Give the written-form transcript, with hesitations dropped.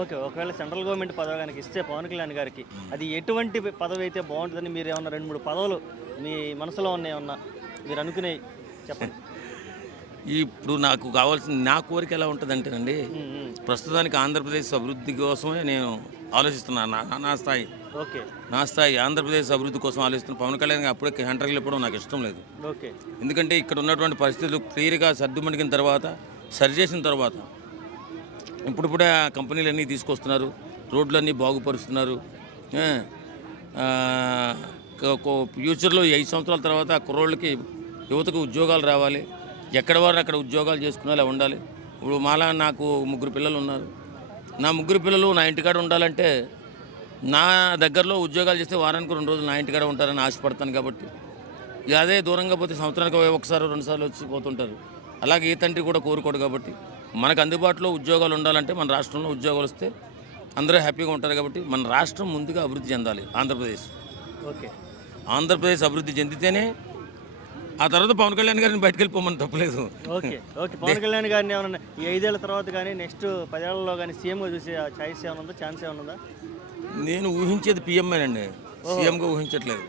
Okay. ఒకవేళ central government పదవి గనక ఇస్తే పవన్ కళ్యాణ్ గారికి, అది ఎటువంటి పదవి అయితే బావుంటదని మీరేమన్నా 2, 3 పదవులు మీ మనసులో ఉన్నయేమన్నా మీరు అనుకునేయి చెప్పండి? ఇప్పుడు నాకు కావాల్సిన నా కోరిక ఎలా ఉంటుందంటేనండి, హ్మ్. హ్మ్. ప్రస్తుతానికి ఆంధ్రప్రదేశ్ అభివృద్ధి కోసమే నేను ఆలోచిస్తున్నాను. నా స్థాయి ఓకే. నా స్థాయి ఆంధ్రప్రదేశ్ అభివృద్ధి కోసం ఆలోచిస్తున్నాను. పవన్ కళ్యాణ్ గారు అప్పుడే సెంటర్కి వెళ్ళిపోవడం నాకు ఇష్టం లేదు. ఓకే. ఎందుకంటే ఇక్కడ ఉన్నటువంటి పరిస్థితులు క్లియర్గా సర్దుమణిగిన తర్వాత, సరి చేసిన తర్వాత ఇప్పుడిప్పుడే ఆ కంపెనీలన్నీ తీసుకొస్తున్నారు, రోడ్లన్నీ బాగుపరుస్తున్నారు. ఆ, ఆ, ఫ్యూచర్లో ఈ 5 సంవత్సరాల తర్వాత కుర్రోళ్ళకి యువతకు ఉద్యోగాలు రావాలి, ఎక్కడ వారు అక్కడ ఉద్యోగాలు చేసుకునేలా ఉండాలి. ఇప్పుడు మాలా నాకు 3 పిల్లలు ఉన్నారు. నా 3 పిల్లలు నా ఇంటికాడ ఉండాలంటే నా దగ్గరలో ఉద్యోగాలు చేస్తే వారానికి 2 రోజులు నా ఇంటికాడ ఉంటారని ఆశపడతాను. కాబట్టి ఇక అదే దూరంగా పోతే సంవత్సరానికి ఒకసారి 2 సార్లు వచ్చి పోతుంటారు. అలాగే ఏ తండ్రి కూడా కోరుకోడు. కాబట్టి మనకు అందుబాటులో ఉద్యోగాలు ఉండాలంటే మన రాష్ట్రంలో ఉద్యోగాలు వస్తే అందరూ హ్యాపీగా ఉంటారు. కాబట్టి మన రాష్ట్రం ముందుగా అభివృద్ధి చెందాలి. ఓకే. ఆంధ్రప్రదేశ్ అభివృద్ధి చెందితేనే ఆ తర్వాత పవన్ కళ్యాణ్ గారిని బయటకు వెళ్ళిపోమని తప్పలేదు. ఓకే. ఓకే. పవన్ కళ్యాణ్ గారిని ఏమన్నా ఈ 5 ఏళ్ల తర్వాత గానీ, నెక్స్ట్ 10 ఏళ్లలో గానీ సీఎంగా చూసే ఛాయిస్ ఏమైనా ఉందా? ఛాన్స్ ఏమైనా ఉందా? నేను ఊహించేది పిఎంఏనండి, సీఎంగా ఊహించట్లేదు.